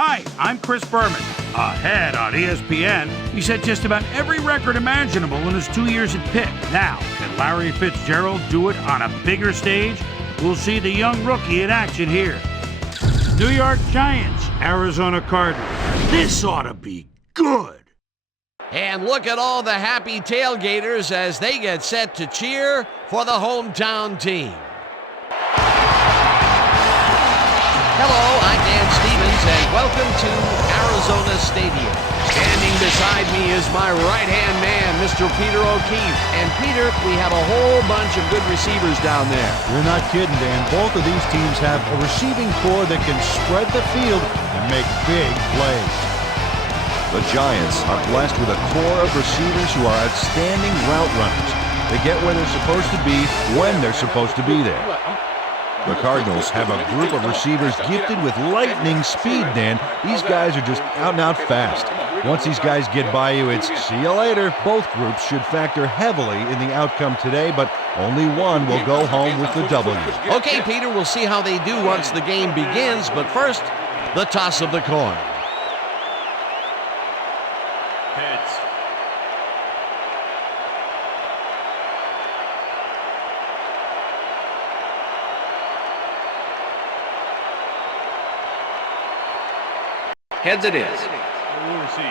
Hi, I'm Chris Berman. Ahead on ESPN, he set just about every record imaginable in his 2 years at Pitt. Now, can Larry Fitzgerald do it on a bigger stage? We'll see the young rookie in action here. New York Giants, Arizona Cardinals. This ought to be good. And look at all the happy tailgaters as they get set to cheer for the hometown team. Hello, I'm Dan Stevens, and welcome to Arizona Stadium. Standing beside me is my right-hand man, Mr. Peter O'Keefe. And Peter, we have a whole bunch of good receivers down there. You're not kidding, Dan. Both of these teams have a receiving core that can spread the field and make big plays. The Giants are blessed with a core of receivers who are outstanding route runners. They get where they're supposed to be when they're supposed to be there. The Cardinals have a group of receivers gifted with lightning speed, Dan. These guys are just out and out fast. Once these guys get by you, it's see you later. Both groups should factor heavily in the outcome today, but only one will go home with the W. Okay, Peter, we'll see how they do once the game begins, but first, the toss of the coin. Heads. Heads it is. We'll receive.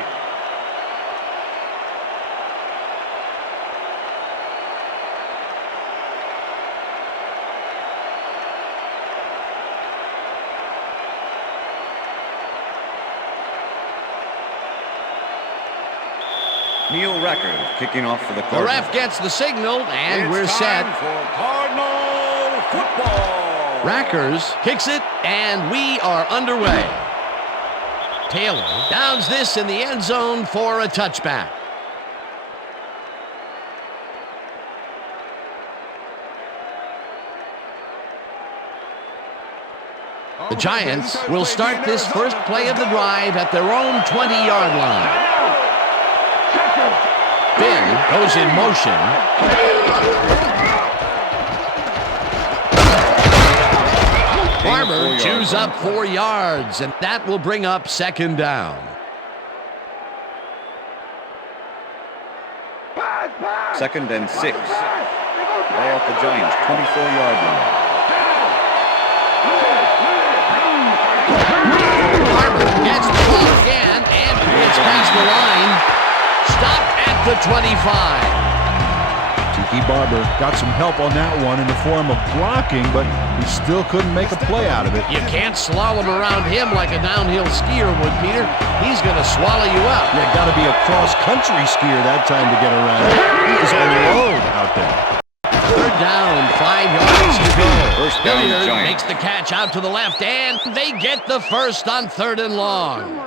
Neil Record kicking off for the The Cardinals. ref gets the signal, and we're set. For Cardinal football. Rackers kicks it, and we are underway. Taylor downs this in the end zone for a touchback. The Giants will start this first play of the drive at their own 20-yard line. Finn goes in motion. Farmer chews up 4 yards, and that will bring up second down. Second and 6. Ball at the Giants' 24-yard line. Farmer gets the ball again and gets past the line. Stopped at the 25. Tiki Barber got some help on that one in the form of blocking, but he still couldn't make a play out of it. You can't slalom around him like a downhill skier would, Peter. He's going to swallow you up. You got to be a cross-country skier that time to get around. He's a load out there. Third down, 5 yards to go. First down, Hilliard Giants. makes the catch out to the left, and they get the first on 3rd and long.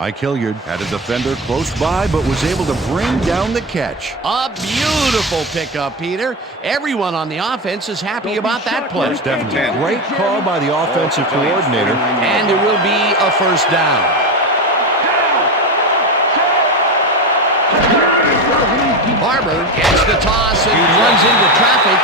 Ike Hilliard had a defender close by, but was able to bring down the catch. A beautiful pickup, Peter. Everyone on the offense is happy about that play. Definitely a great call by the offensive coordinator. And it will be a first down. Barber gets the toss and runs into traffic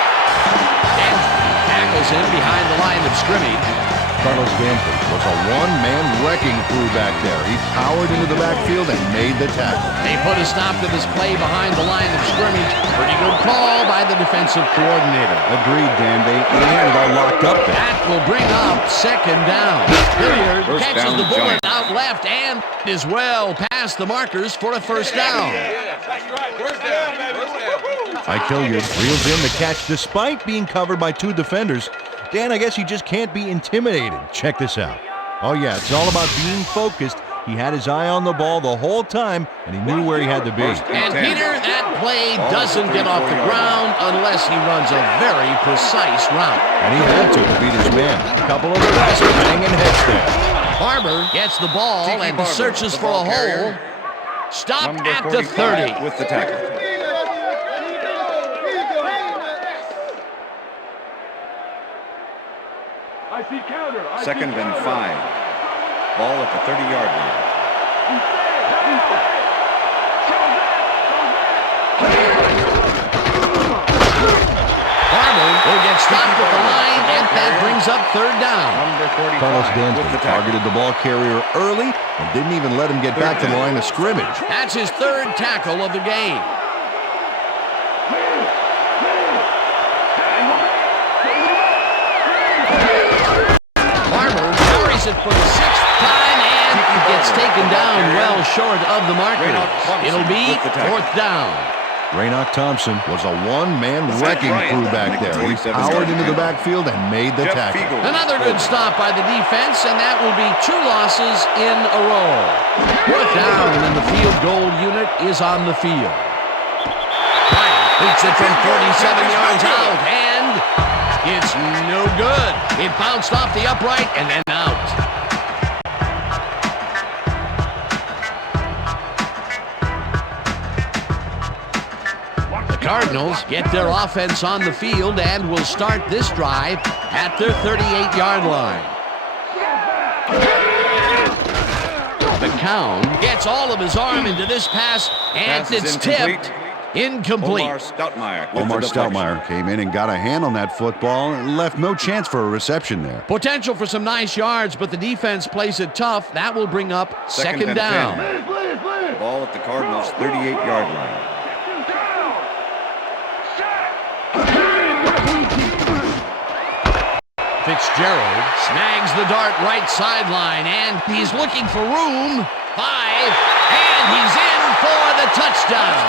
and tackles him behind the line of scrimmage. Carlos Danford was a one-man wrecking crew back there. He powered into the backfield and made the tackle. They put a stop to this play behind the line of scrimmage. Pretty good call by the defensive coordinator. Agreed, Dan. They had it all locked up there. That will bring up second down. Hilliard First catches down, the bullet Giants. out left and is well past the markers for a first down. Ike Hilliard reels in the catch despite being covered by 2 defenders. Dan, I guess he just can't be intimidated. Check this out. Oh, yeah, it's all about being focused. He had his eye on the ball the whole time, and he knew where he had to be. And Peter, that play doesn't get off the ground unless he runs a very precise route. And he had to beat his man. A couple of the best banging heads there. Barber gets the ball Tiki and Barber, searches the for a ball carrier. hole. Stopped Number at the 45 30. with the tackle. Second and 5. Ball at the 30-yard line. Barber will get stopped at the line and that brings up third down. Number 45 Carlos with Dansby the tackle. targeted the ball carrier early and didn't even let him get back to the line of scrimmage. That's his third tackle of the game. Barber carries it for the sixth time and gets taken down well short of the marker. It'll be fourth down. Raynoch Thompson was a one-man wrecking crew back there. He powered into the backfield and made the tackle. Another good stop by the defense, and that will be 2 losses in a row. Fourth down, and the field goal unit is on the field. Bryant beats it from 47 yards out, and it's no good. It bounced off the upright and then out. Cardinals get their offense on the field and will start this drive at their 38-yard line. McCown gets all of his arm into this pass, and it's tipped. Incomplete. Omar Stoutmire came in and got a hand on that football and left no chance for a reception there. Potential for some nice yards, but the defense plays it tough. That will bring up second down. Ball at the Cardinals' 38-yard line. Fitzgerald snags the dart right sideline, and he's looking for room. 5, and he's in for the touchdown.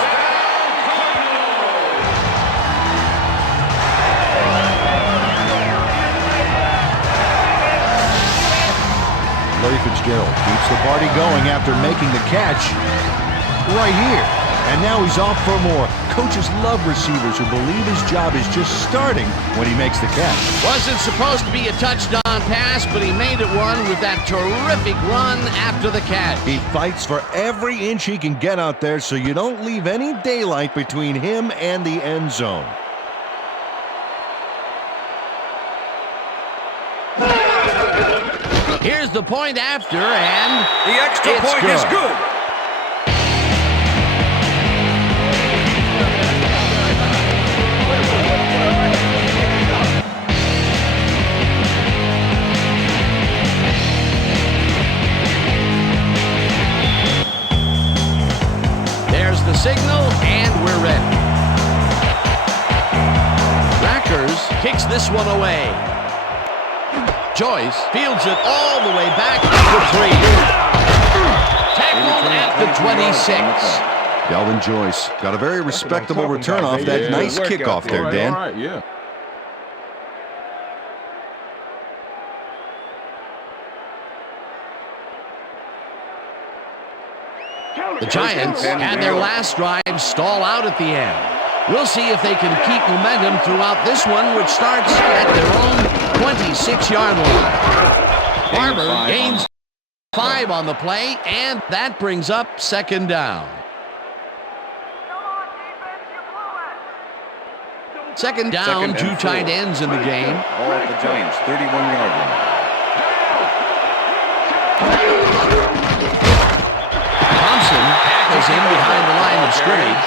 Larry Fitzgerald keeps the party going after making the catch right here. And now he's off for more. Coaches love receivers who believe his job is just starting when he makes the catch. Wasn't supposed to be a touchdown pass, but he made it one with that terrific run after the catch. He fights for every inch he can get out there so you don't leave any daylight between him and the end zone. Here's the point after, and the extra point is good. There's the signal, and we're ready. Rackers kicks this one away. Joyce fields it all the way back for 3. Tackled at the 26. Delvin Joyce got a very respectable return off that nice kickoff there, Dan. All right, yeah. The Giants had their last drive stall out at the end. We'll see if they can keep momentum throughout this one, which starts at their own 26-yard line. Barber gains 5 on the play, and that brings up second down. Second down, 2 tight ends in the game. Ball at the Giants' 31-yard line. Thompson tackles in behind the line of scrimmage.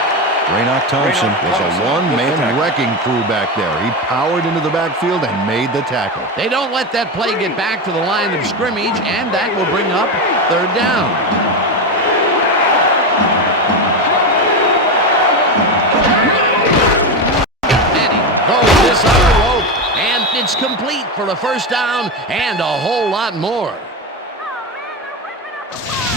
Raynoch Thompson was a one-man wrecking crew back there. He powered into the backfield and made the tackle. They don't let that play get back to the line of scrimmage, and that will bring up third down. Manning throws this on the rope, and it's complete for a first down and a whole lot more.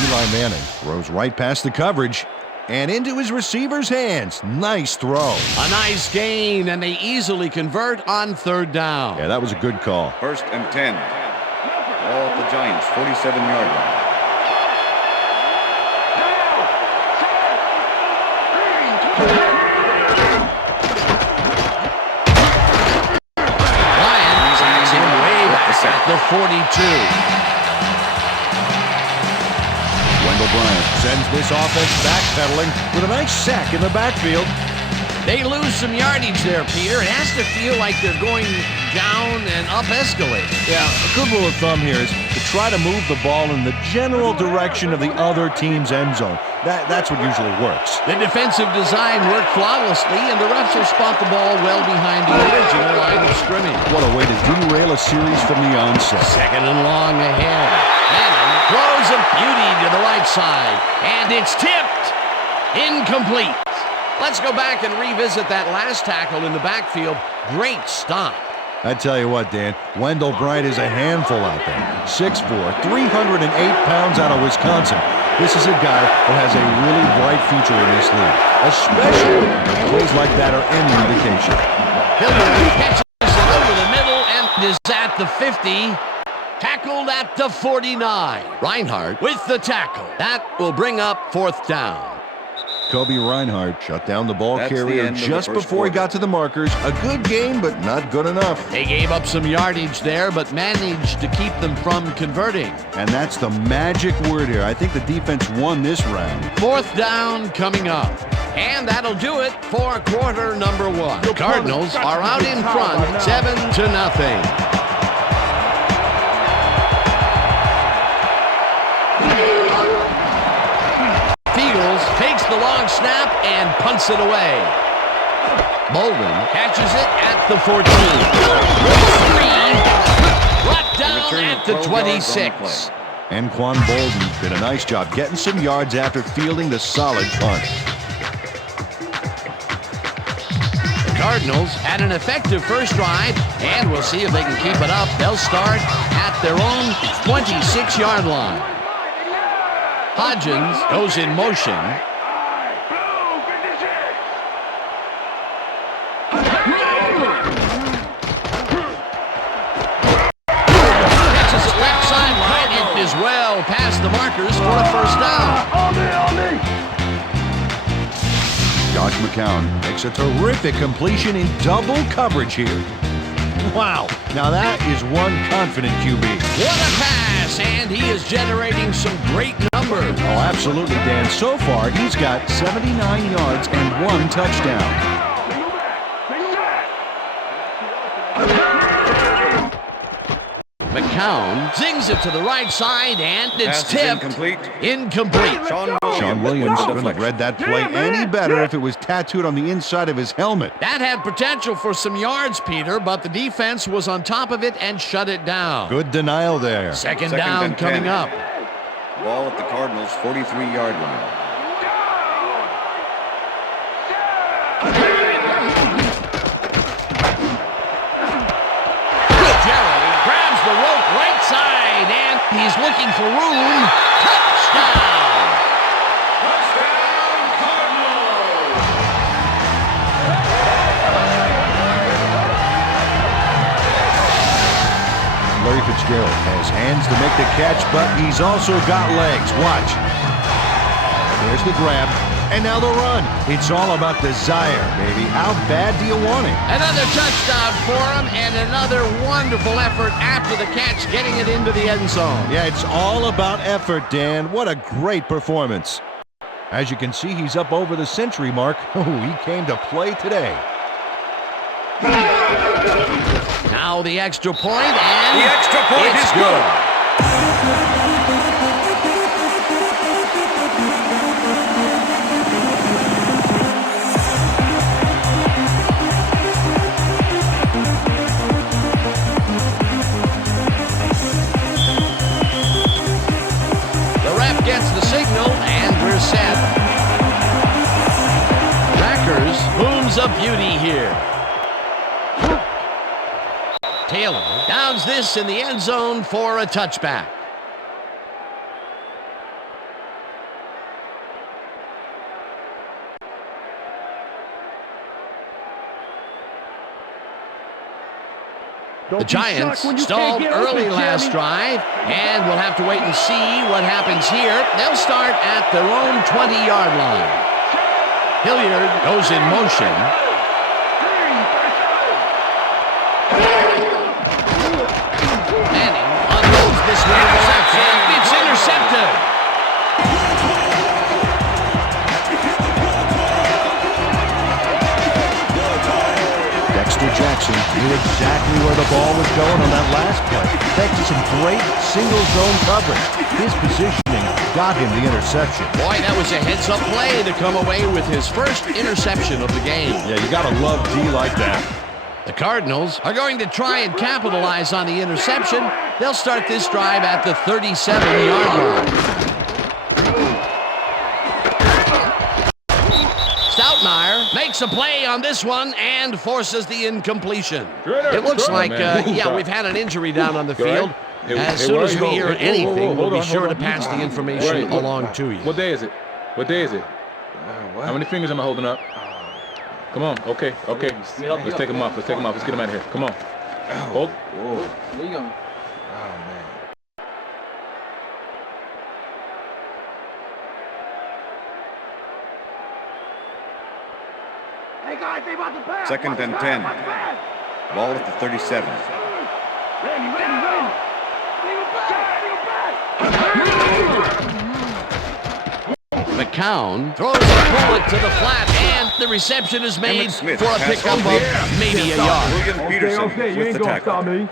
Eli Manning throws right past the coverage and into his receiver's hands. Nice throw. A nice gain, and they easily convert on third down. Yeah, that was a good call. 1st and 10. Ball at the Giants' 47-yard line. Lions sacks him way back at the 42. Wendell Bryant sends this offense backpedaling with a nice sack in the backfield. They lose some yardage there, Peter. It has to feel like they're going down and up escalating. Yeah, a good rule of thumb here is to try to move the ball in the general direction of the other team's end zone. That's what usually works. The defensive design worked flawlessly, and the refs will spot the ball well behind the original line of scrimmage. What a way to derail a series from the onset. Second and long ahead. Manning throws a beauty to the right side, and it's tipped. Incomplete. Let's go back and revisit that last tackle in the backfield. Great stop. I tell you what, Dan, Wendell Bryant is a handful out there. 6'4", 308 pounds out of Wisconsin. This is a guy who has a really bright future in this league, especially if plays like that are any indication. Hilliard catches it over the middle and is at the 50. Tackled at the 49. Reinhardt with the tackle. That will bring up fourth down. Kobe Reinhardt shut down the ball That's the carrier end of the just first before he quarter. got to the markers. A good game, but not good enough. They gave up some yardage there, but managed to keep them from converting. And that's the magic word here. I think the defense won this round. Fourth down coming up. And that'll do it for quarter number one. The Cardinals are out in front, 7-0. Takes the long snap and punts it away. Bolden catches it at the 14. 3. Brought down at the 26. And Quan Bolden did a nice job getting some yards after fielding the solid punt. The Cardinals had an effective first drive, and we'll see if they can keep it up. They'll start at their own 26-yard line. Hodgins goes in motion. Catches it left sideline. It is well past the markers for a first down. Josh McCown makes a terrific completion in double coverage here. Wow, now that is one confident QB. What a pass, and he is generating some great numbers. Oh, absolutely, Dan. So far, he's got 79 yards and 1 touchdown. McCown zings it to the right side, and it's Pass is tipped. Incomplete. Sean Williams with the couldn't have read that play any better if it was tattooed on the inside of his helmet. That had potential for some yards, Peter, but the defense was on top of it and shut it down. Good denial there. Second Second down and coming 10. up. Ball at the Cardinals' 43-yard line. Jerry grabs the rope right side, and he's looking for room. Touchdown! Larry Fitzgerald has hands to make the catch, but he's also got legs. Watch. There's the grab, and now the run. It's all about desire, baby. How bad do you want it? Another touchdown for him, and another wonderful effort after the catch, getting it into the end zone. Yeah, it's all about effort, Dan. What a great performance. As you can see, he's up over the century mark. Oh, he came to play today. Now the extra point, and The extra point it's is good. The ref gets the signal, and we're set. Rackers booms a beauty here. Taylor downs this in the end zone for a touchback. The Giants stalled early last drive, and we'll have to wait and see what happens here. They'll start at their own 20-yard line. Hilliard goes in motion. Manning unloads this one to the left, and it's intercepted. exactly where the ball was going on that last play. Thanks to some great single zone coverage. His positioning got him the interception. Boy, that was a heads-up play to come away with his first interception of the game. Yeah, you got to love D like that. The Cardinals are going to try and capitalize on the interception. They'll start this drive at the 37-yard line. Stoutmeyer makes a play on this one and forces the incompletion. It looks like, we've had an injury down on the field. As soon as we hear anything, we'll be sure to pass the information along to you. What day is it? What day is it? How many fingers am I holding up? Come on. Okay. Let's take him off. Let's get him out of here. Come on. Hold. Where you going? Oh, man. Hey guys, they about to pass. 2nd and 10. Ball at the 37. McCown throws a bullet to the flat, and the reception is made for a pickup of maybe a yard. William Peterson Okay, you with ain't the gonna tackle. stop me.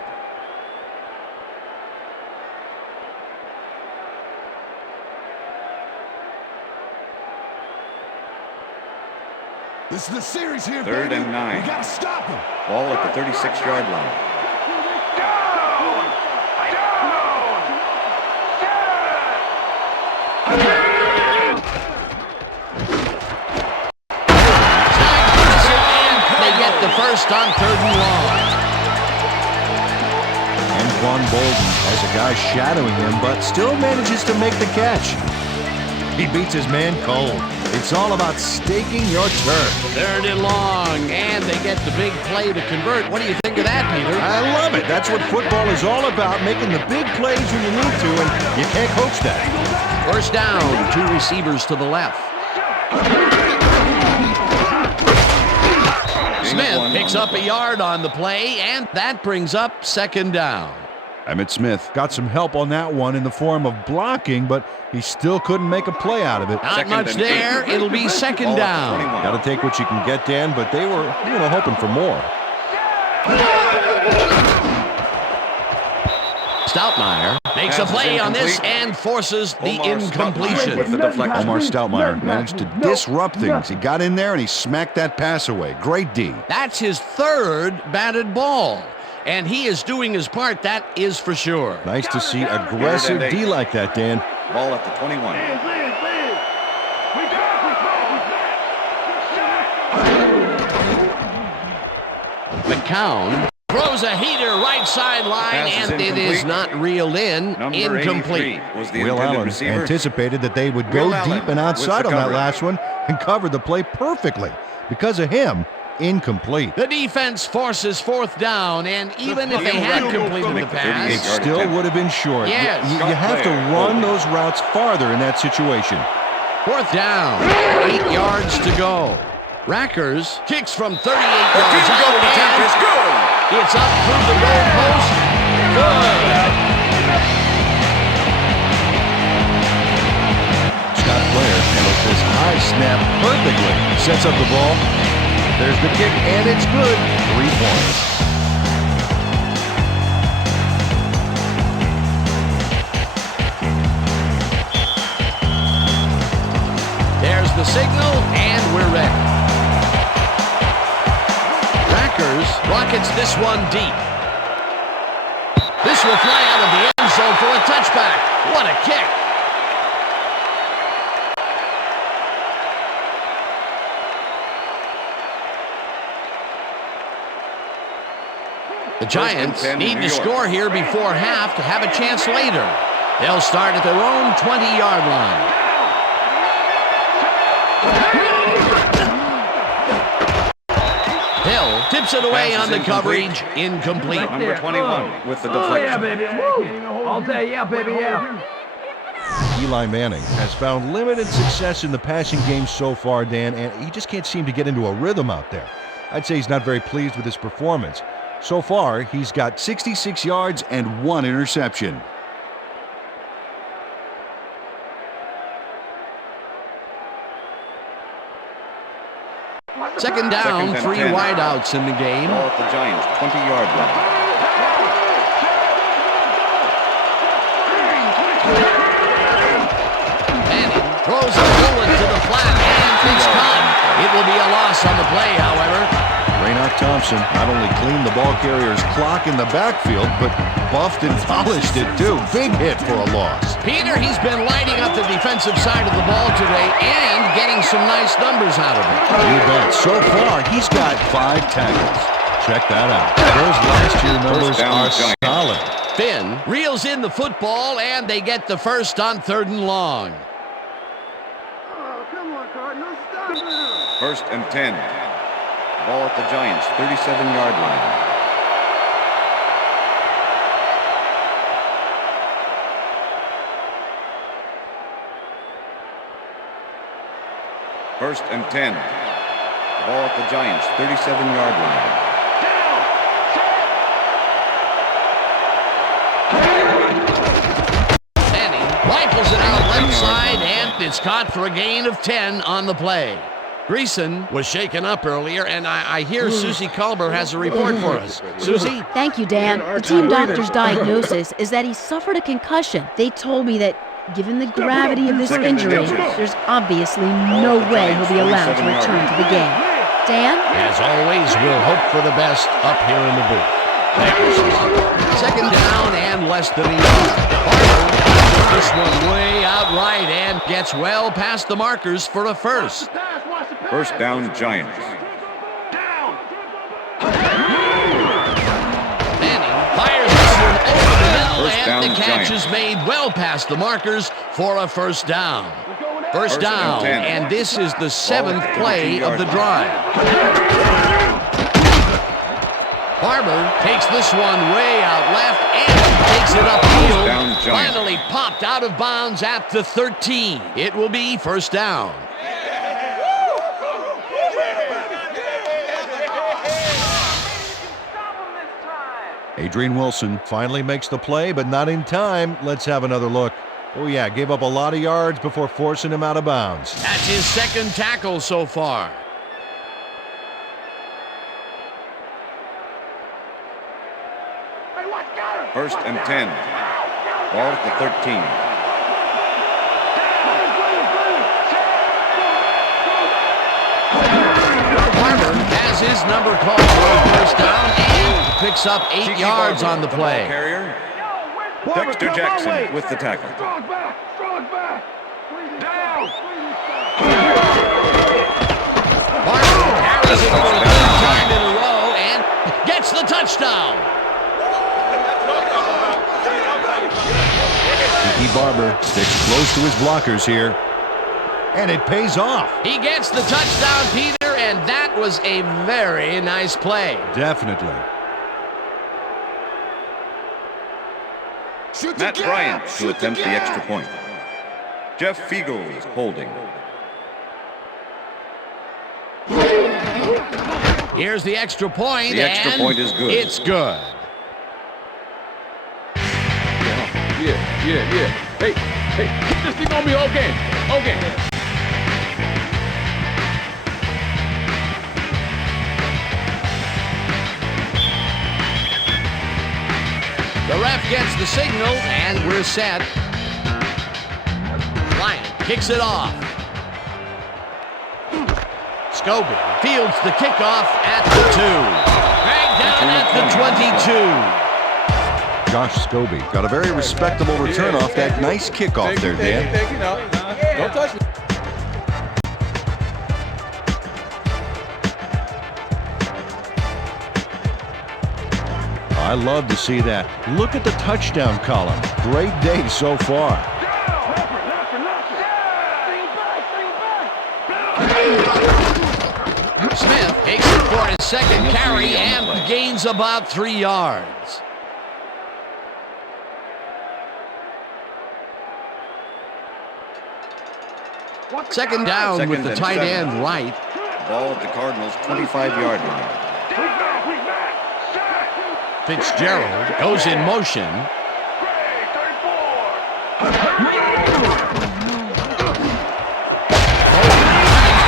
This is the series here, 3rd baby. and 9. We gotta stop him. Ball at the 36-yard line. And they get the first on 3rd and long. Anquan Bolden has a guy shadowing him, but still manages to make the catch. He beats his man cold. It's all about staking your turf. 3rd and long, and they get the big play to convert. What do you think of that, Peter? I love it. That's what football is all about, making the big plays when you need to, and you can't coach that. 1st down, 2 receivers to the left. Smith picks up a yard on the play, and that brings up 2nd down. Emmitt Smith got some help on that one in the form of blocking, but he still couldn't make a play out of it. Not much there. It'll be 2nd down. Got to take what you can get, Dan, but they were, hoping for more. Stoutmeyer makes a play on this and forces the incompletion. Omar Stoutmeyer managed to disrupt things. He got in there and he smacked that pass away. Great D. That's his 3rd batted ball, and he is doing his part, that is for sure. Nice to see aggressive D like that, Dan. Ball at the 21. McCown throws a heater right sideline, and it is not reeled in. Number Incomplete. 83 was the Will intended Allen receiver. anticipated that they would go Will Allen deep and outside with on the that coverage. last one and covered the play perfectly. Because of him, incomplete. The defense forces 4th down, and even if they had completed the It pass, still would have been short. Yes. You have to run those routes farther in that situation. 4th down, 8 yards to go. Rackers kicks from 38 yards out, and it's up through the goal post. Good. Scott Blair handles this high snap perfectly. Sets up the ball. There's the kick, and it's good. 3 points. There's the signal, and we're ready. Rackers rockets this one deep. This will fly out of the end zone for a touchback. What a kick. The Giants need to score here before half to have a chance later. They'll start at their own 20-yard line. Hill tips it away on the coverage. Incomplete. Number 21 with the deflection. Oh yeah, baby. Woo! All day, yeah, baby, yeah. Eli Manning has found limited success in the passing game so far, Dan, and he just can't seem to get into a rhythm out there. I'd say he's not very pleased with his performance. So far, he's got 66 yards and 1 interception. Second down, 3 wideouts in the game. Ball at the Giants' 20-yard line. Manning throws a bullet to the flat, and it's caught. It will be a loss on the play, however. Raynard Thompson not only cleaned the ball carrier's clock in the backfield, but buffed and polished it too. Big hit for a loss. Peter, he's been lighting up the defensive side of the ball today and getting some nice numbers out of it. You bet. So far, he's got 5 tackles. Check that out. Those last year numbers are solid. Finn reels in the football, and they get the first on 3rd and long. Oh, come on, Cardinals. Stop it. First and 10. Ball at the Giants' 37-yard line. First and 10. Ball at the Giants' 37-yard line. Manning rifles it out left side, and it's caught for a gain of 10 on the play. Greason was shaken up earlier, and I hear Susie Culber has a report for us. Susie? Thank you, Dan. The team doctor's diagnosis is that he suffered a concussion. They told me that, given the gravity of this injury, there's obviously no way he'll be allowed to return to the game. Dan? As always, we'll hope for the best up here in the booth. Thank you, Susie. Second down and less than a yard. Barber this one way out right and gets well past the markers for a first. First down, Giants. Manning fires this one over the middle, First and down, the catch Giants. is made well past the markers for a first down. First down, and 10. and this is the 7th play of the drive. Barber takes this one way out left and takes it upfield. Down, Giants. Finally popped out of bounds at the 13. It will be first down. Adrian Wilson finally makes the play, but not in time. Let's have another look. Oh yeah, gave up a lot of yards before forcing him out of bounds. That's his 2nd tackle so far. First and 10. Ball at the 13. Barber has his number called for a first down and picks up 8 yards on the play. Carrier. Dexter Jackson with the tackle. Strong back. Down. Barber carries it for the 3rd time in a row and gets the touchdown. Tiki Barber sticks close to his blockers here. And it pays off. He gets the touchdown, Peter, and that was a very nice play. Definitely. Matt Bryant to attempt the extra point. Jeff Fiegels holding. Here's the extra point, The extra and point is good. It's good. Yeah. Hey, keep this thing on me all game. Okay. The ref gets the signal, and we're set. Bryant kicks it off. Scobie fields the kickoff at the 2. Dragged down at the 22. Josh Scobie got a very respectable return off that nice kickoff there, Dan. Thank you. Don't touch me. I love to see that. Look at the touchdown column. Great day so far. Smith takes it for his 2nd carry and gains about 3 yards. Second down with the tight end right. Ball at the Cardinals' 25-yard line. Fitzgerald goes in motion.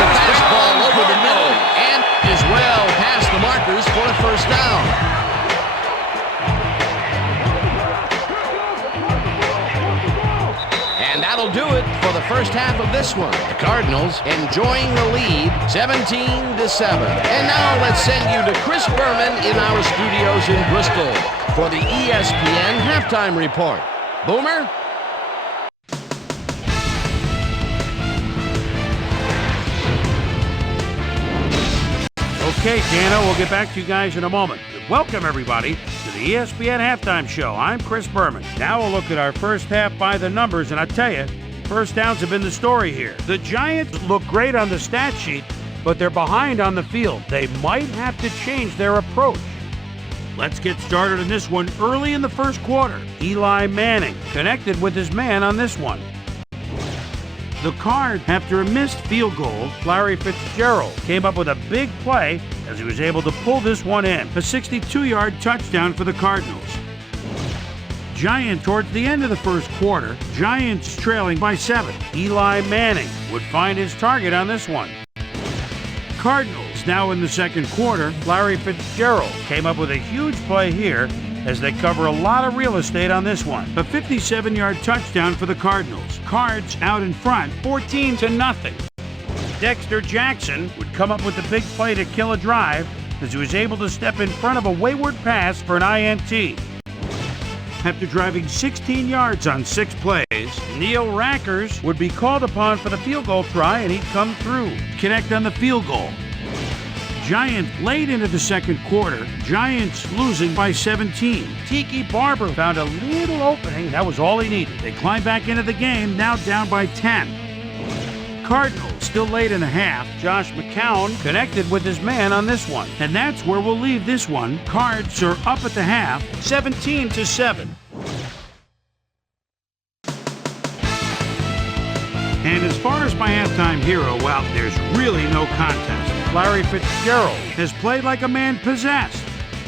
Fastball over the middle, That'll do it for the first half of this one. The Cardinals enjoying the lead 17-7. And now let's send you to Chris Berman in our studios in Bristol for the ESPN halftime report. Boomer? Okay, Dana, we'll get back to you guys in a moment. Welcome, everybody, to the ESPN Halftime Show. I'm Chris Berman. Now we'll look at our first half by the numbers, and I tell you, first downs have been the story here. The Giants look great on the stat sheet, but they're behind on the field. They might have to change their approach. Let's get started in this one early in the first quarter. Eli Manning connected with his man on this one. The Cards, after a missed field goal, Larry Fitzgerald came up with a big play as he was able to pull this one in. A 62-yard touchdown for the Cardinals. Giants towards the end of the first quarter, Giants trailing by 7. Eli Manning would find his target on this one. Cardinals now in the second quarter, Larry Fitzgerald came up with a huge play here as they cover a lot of real estate on this one. A 57-yard touchdown for the Cardinals. Cards out in front, 14-0. Dexter Jackson would come up with the big play to kill a drive as he was able to step in front of a wayward pass for an INT. After driving 16 yards on 6 plays, Neil Rackers would be called upon for the field goal try, and he'd come through. Connect on the field goal. Giants late into the second quarter, Giants losing by 17. Tiki Barber found a little opening. That was all he needed. They climbed back into the game, now down by 10. Cardinals still late in the half. Josh McCown connected with his man on this one. And that's where we'll leave this one. Cards are up at the half, 17-7. And as far as my halftime hero, well, there's really no contest. Larry Fitzgerald has played like a man possessed.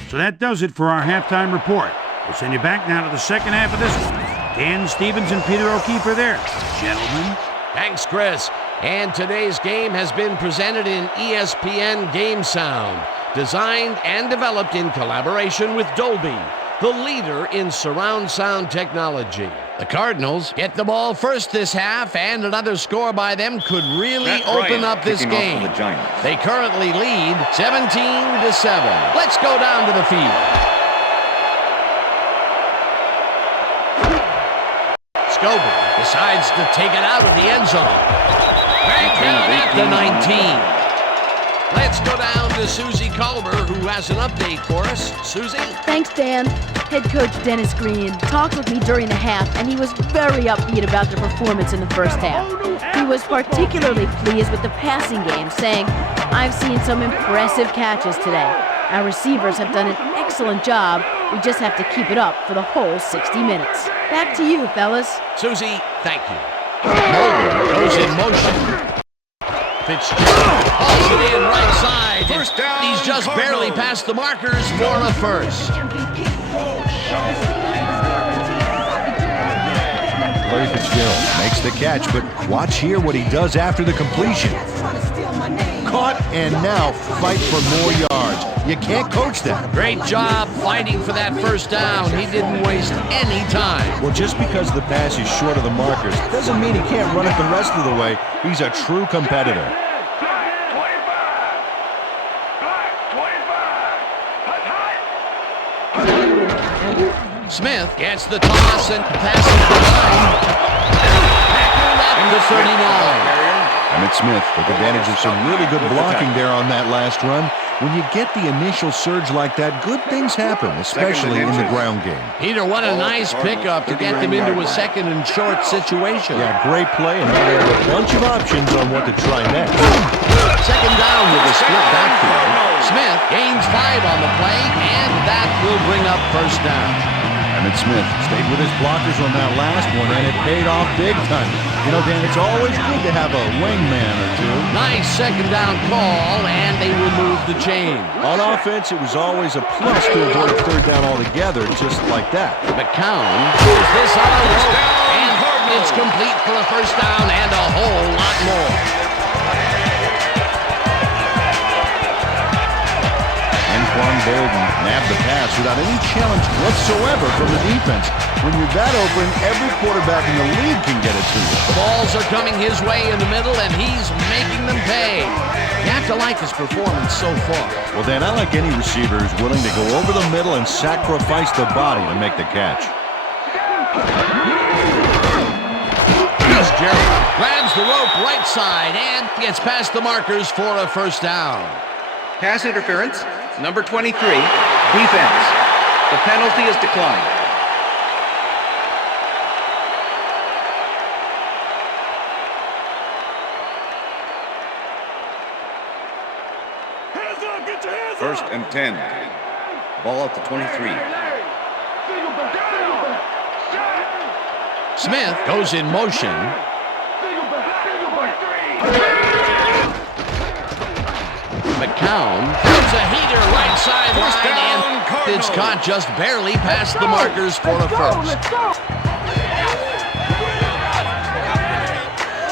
So that does it for our halftime report. We'll send you back now to the second half of this one. Dan Stevens and Peter O'Keefe are there. Gentlemen. Thanks, Chris. And today's game has been presented in ESPN Game Sound, designed and developed in collaboration with Dolby, the leader in surround sound technology. The Cardinals get the ball first this half, and another score by them could really open up this game. They currently lead 17-7. Let's go down to the field. Scobie decides to take it out of the end zone. Back down at the 19. Let's go down to Susie Culber, who has an update for us. Susie? Thanks, Dan. Head coach Dennis Green talked with me during the half, and he was very upbeat about the performance in the first half. He was particularly pleased with the passing game, saying, "I've seen some impressive catches today. Our receivers have done an excellent job. We just have to keep it up for the whole 60 minutes. Back to you, fellas." Susie, thank you. Mulder goes in motion. Fitzgerald hauls it in right side. First down, He's just barely past the markers for a first. Larry Fitzgerald makes the catch, but watch here what he does after the completion. Caught and now fight for more yards. You can't coach that. Great job fighting for that first down. He didn't waste any time. Well, just because the pass is short of the markers doesn't mean he can't run it the rest of the way. He's a true competitor. Smith gets the toss and passes the line. Back to 39. Emmitt Smith took advantage of some really good blocking there on that last run. When you get the initial surge like that, good things happen, especially in the ground game. Peter, what a nice pickup to get them into a second and short situation. Yeah, great play, and now they have a bunch of options on what to try next. Second down with a split backfield. Smith gains 5 on the play, and that will bring up first down. Emmitt Smith stayed with his blockers on that last one, and it paid off big time. You know, Dan, it's always good to have a wingman or two. Nice second down call, and they will move the chain. On offense, it was always a plus to avoid third down altogether, just like that. McCown pulls this on a rope, and it's complete for a first down and a whole lot more. Anquan Bolden nabbed the pass without any challenge whatsoever from the defense. When you're that open, every quarterback in the league can get it to you. balls are coming his way in the middle, and he's making them pay. You have to like his performance so far. Well, Dan, I like any receiver who's willing to go over the middle and sacrifice the body to make the catch. Here's Gerald. Grabs the rope right side and gets past the markers for a first down. Pass interference, number 23, defense. The penalty is declined. First and 10. Ball at the 23. Smith goes in motion. McCown puts a heater right sideline, and it's caught just barely past the markers for a first.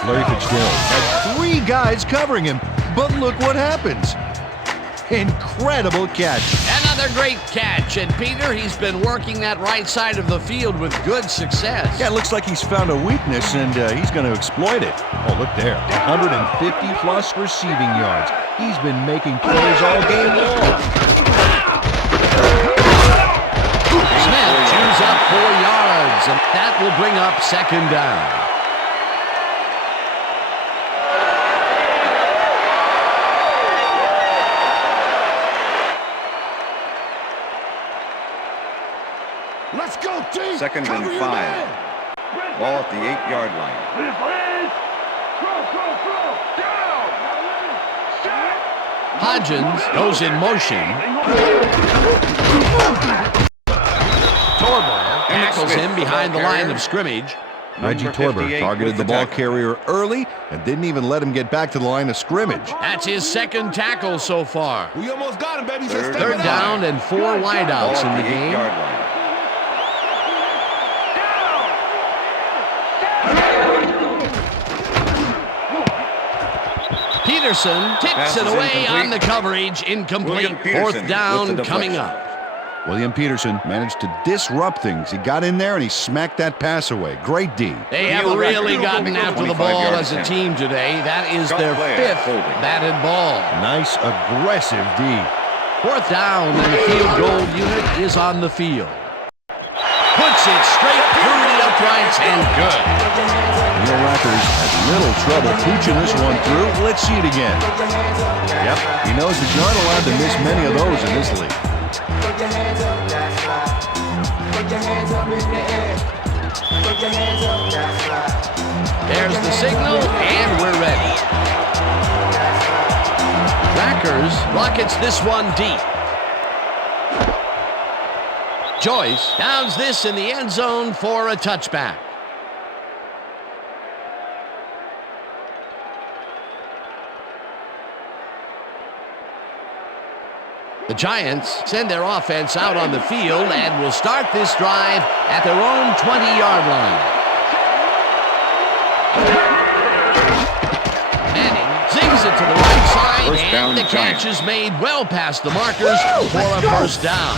Larry Fitzgerald had 3 guys covering him, but look what happens. Incredible catch. Another great catch, and Peter, he's been working that right side of the field with good success. Yeah, it looks like he's found a weakness, and he's going to exploit it. Oh, look there. 150-plus receiving yards. He's been making plays all game long. Smith chews up 4 yards, and that will bring up second down. Let's go, team. Second and 5. Ball at the 8-yard line. Hodgins goes in motion. Torborg tackles him behind the line of scrimmage. Reggie Torber targeted the ball carrier early and didn't even let him get back to the line of scrimmage. That's his second tackle so far. We almost got him, baby. Third down and 4 wideouts in the game. 8-yard line. Peterson tips it away on the coverage. Incomplete. Fourth down coming up. William Peterson managed to disrupt things. He got in there and he smacked that pass away. Great D. They have really gotten after the ball as a team today. That is their 5th batted ball. Nice, aggressive D. Fourth down, and the field goal unit is on the field. Puts it straight through the uprights, and good. Neil Rackers had little trouble pooching this one through. Let's see it again. Yep, he knows that you aren't allowed to miss many of those in this league. Put your hands up in the air. Put your hands up in the air. Put your hands up, that's right. There's the signal, and we're ready. Rackers rockets this one deep. Joyce downs this in the end zone for a touchback. The Giants send their offense out on the field and will start this drive at their own 20-yard line. Manning zings it to the right side, and the catch is made well past the markers for a first down.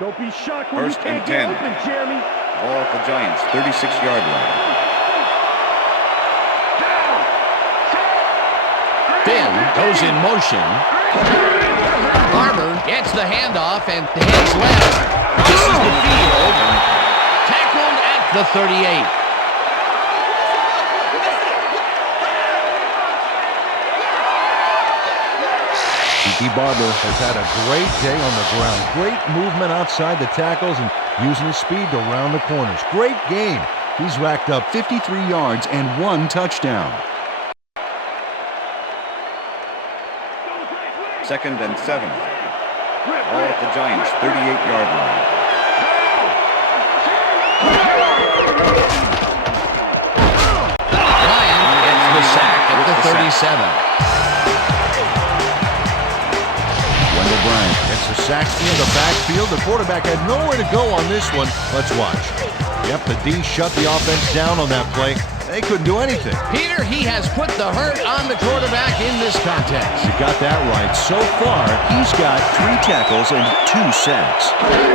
Don't be shocked when First you can't and get 10. open, Jeremy. Ball at the Giants, 36-yard line. Finn goes in motion. Barber gets the handoff and heads left. Crosses the field. Tackled at the 38. Tiki Barber has had a great day on the ground. Great movement outside the tackles and using his speed to round the corners. Great game. He's racked up 53 yards and 1 touchdown. Second and 7. Ball at the Giants, 38-yard line. Ryan gets the sack at the 37. Wendell Bryant gets a sack in the backfield. The quarterback had nowhere to go on this one. Let's watch. Yep, the D shut the offense down on that play. They couldn't do anything. Peter, he has put the hurt on the quarterback in this contest. You got that right. So far, He's got 3 tackles and 2 sacks.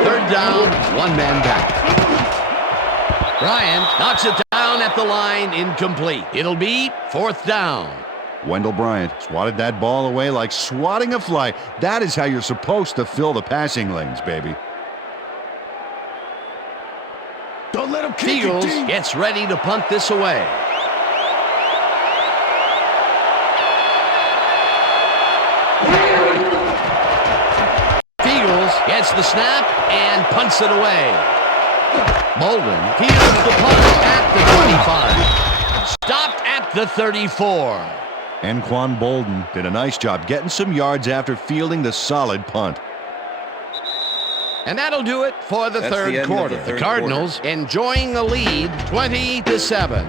Third down, one man back. Bryant knocks it down at the line, incomplete. It'll be 4th down. Wendell Bryant swatted that ball away like swatting a fly. That is how you're supposed to fill the passing lanes, baby. Don't let him kick Fields it, gets ready to punt this away. Fields gets the snap and punts it away. Bolden fields the punt at the 25. Stopped at the 34. Anquan Bolden did a nice job getting some yards after fielding the solid punt. And that'll do it for the third quarter. The Cardinals enjoying the lead 20-7.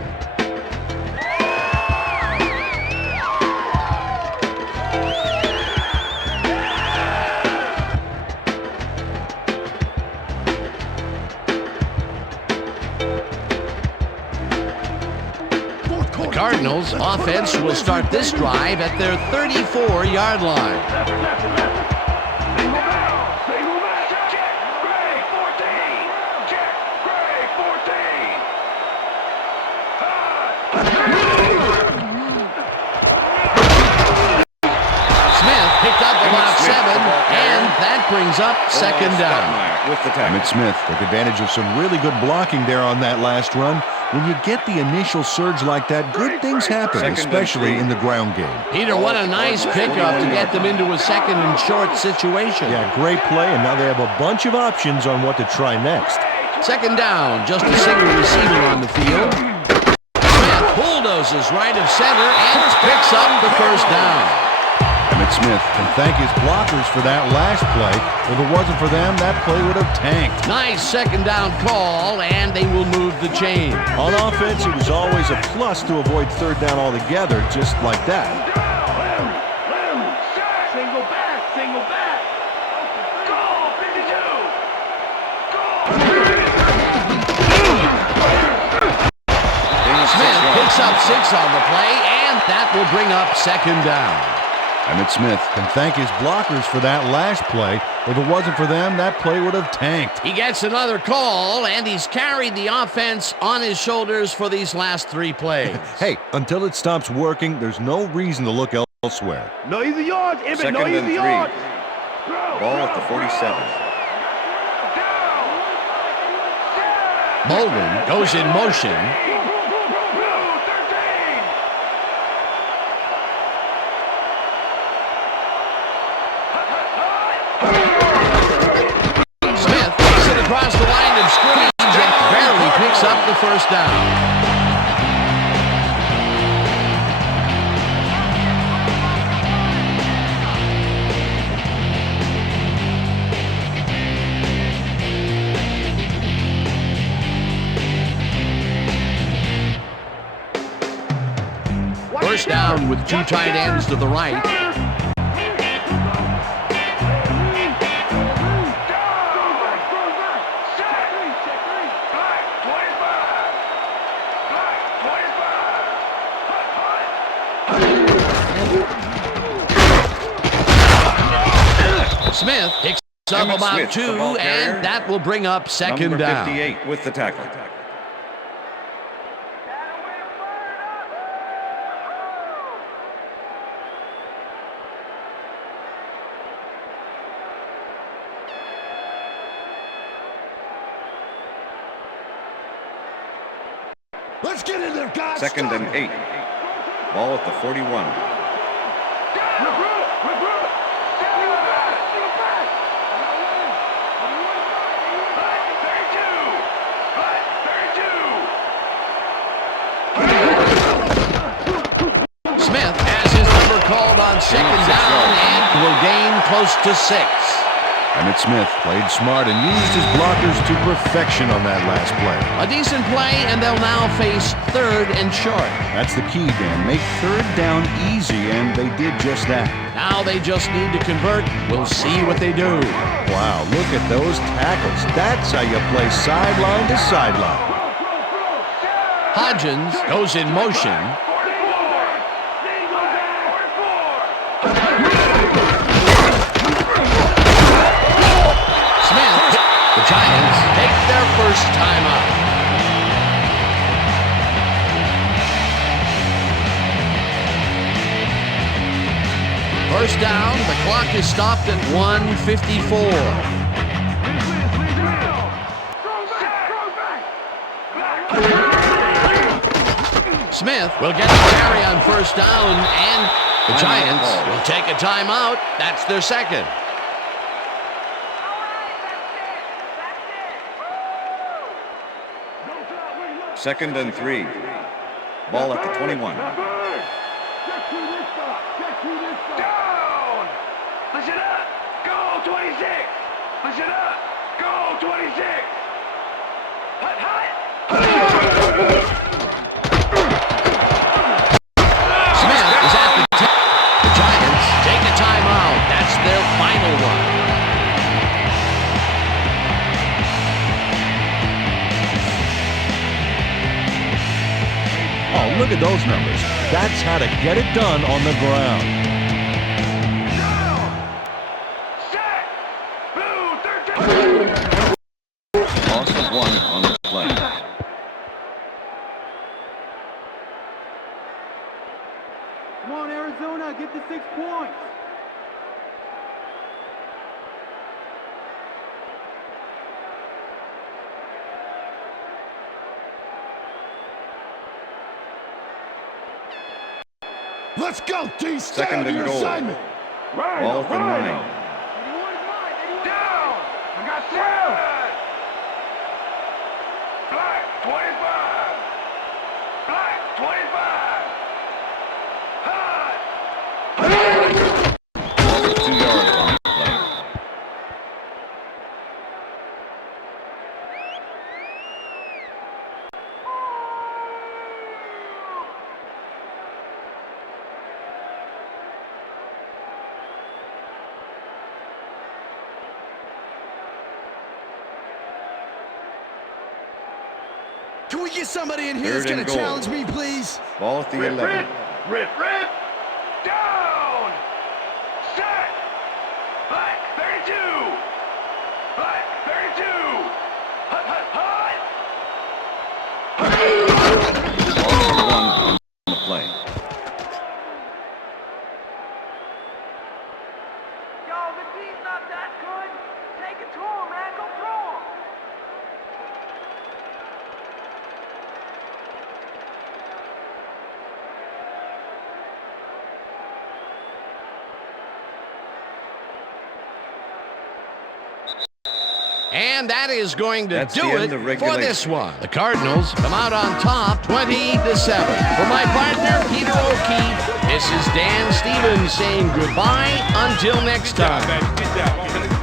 The Cardinals offense will start this drive at their 34-yard line. Brings up second down. Emmitt Smith took advantage of some really good blocking there on that last run. When you get the initial surge like that, good things happen, especially in the ground game. Peter, what a nice pickup to get them into a second and short situation. Yeah, great play, and now they have a bunch of options on what to try next. Second down, just a single receiver on the field. Smith bulldozes right of center and picks up the first down. Emmitt Smith can thank his blockers for that last play. If it wasn't for them, that play would have tanked. Nice second down call, and they will move the chain. On offense, it was always a plus to avoid third down altogether, just like that. Single back, single back. Go, 52. Smith picks up 6 on the play, and that will bring up second down. Emmitt Smith can thank his blockers for that last play. If it wasn't for them, that play would have tanked. He gets another call, and he's carried the offense on his shoulders for these last 3 plays. Hey, until it stops working, there's no reason to look elsewhere. No easy yards, Emmitt. Second No and easy 3. yards. Ball at the 47. Bolden goes in motion. Across the line of scrimmage and barely picks up the first down. First down with 2 tight ends to the right. Smith picks up about 2, and that will bring up second down. 58 with the tackle. Let's get in there, guys. Second and 8. Ball at the 41. Smith has his number called on second down and will gain close to 6. Emmitt Smith played smart and used his blockers to perfection on that last play. A decent play, and they'll now face third and short. That's the key, Dan. Make third down easy, and they did just that. Now they just need to convert. We'll see what they do. Wow, look at those tackles. That's how you play sideline to sideline. Hodgins goes in motion. Smith, the Giants take their first timeout. First down, the clock is stopped at 1:54. Smith will get the carry on first down, and the Giants will take a timeout. That's their second. Second and 3. Ball at the 21. Down! Push it up! Go 26! Push it up! Go 26! Hut, hut! Smith is at the 10. The Giants take a timeout. That's their final one. Oh, look at those numbers. That's how to get it done on the ground. Loss of 1 on the play. Come on, Arizona, get the 6 points. Let's go, D. Second and goal. Ball at the 9. Down! I got 7! Black 25! Black 25! Hot! Loss of 2 yards on the play. Can we get somebody in here Third who's going and to goal. challenge me, please? Ball at the 11. Rip! Down! Set! Black 32! Black 32! Hut, hut, hut! Loss of 1 on the play. Yo, the team's not that good. Take it to him, man. Go through him. And that is going to That's the do end it of for regulation. this one. The Cardinals come out on top 20-7. For my partner, Peter O'Keefe, this is Dan Stevens saying goodbye until next time. Good job.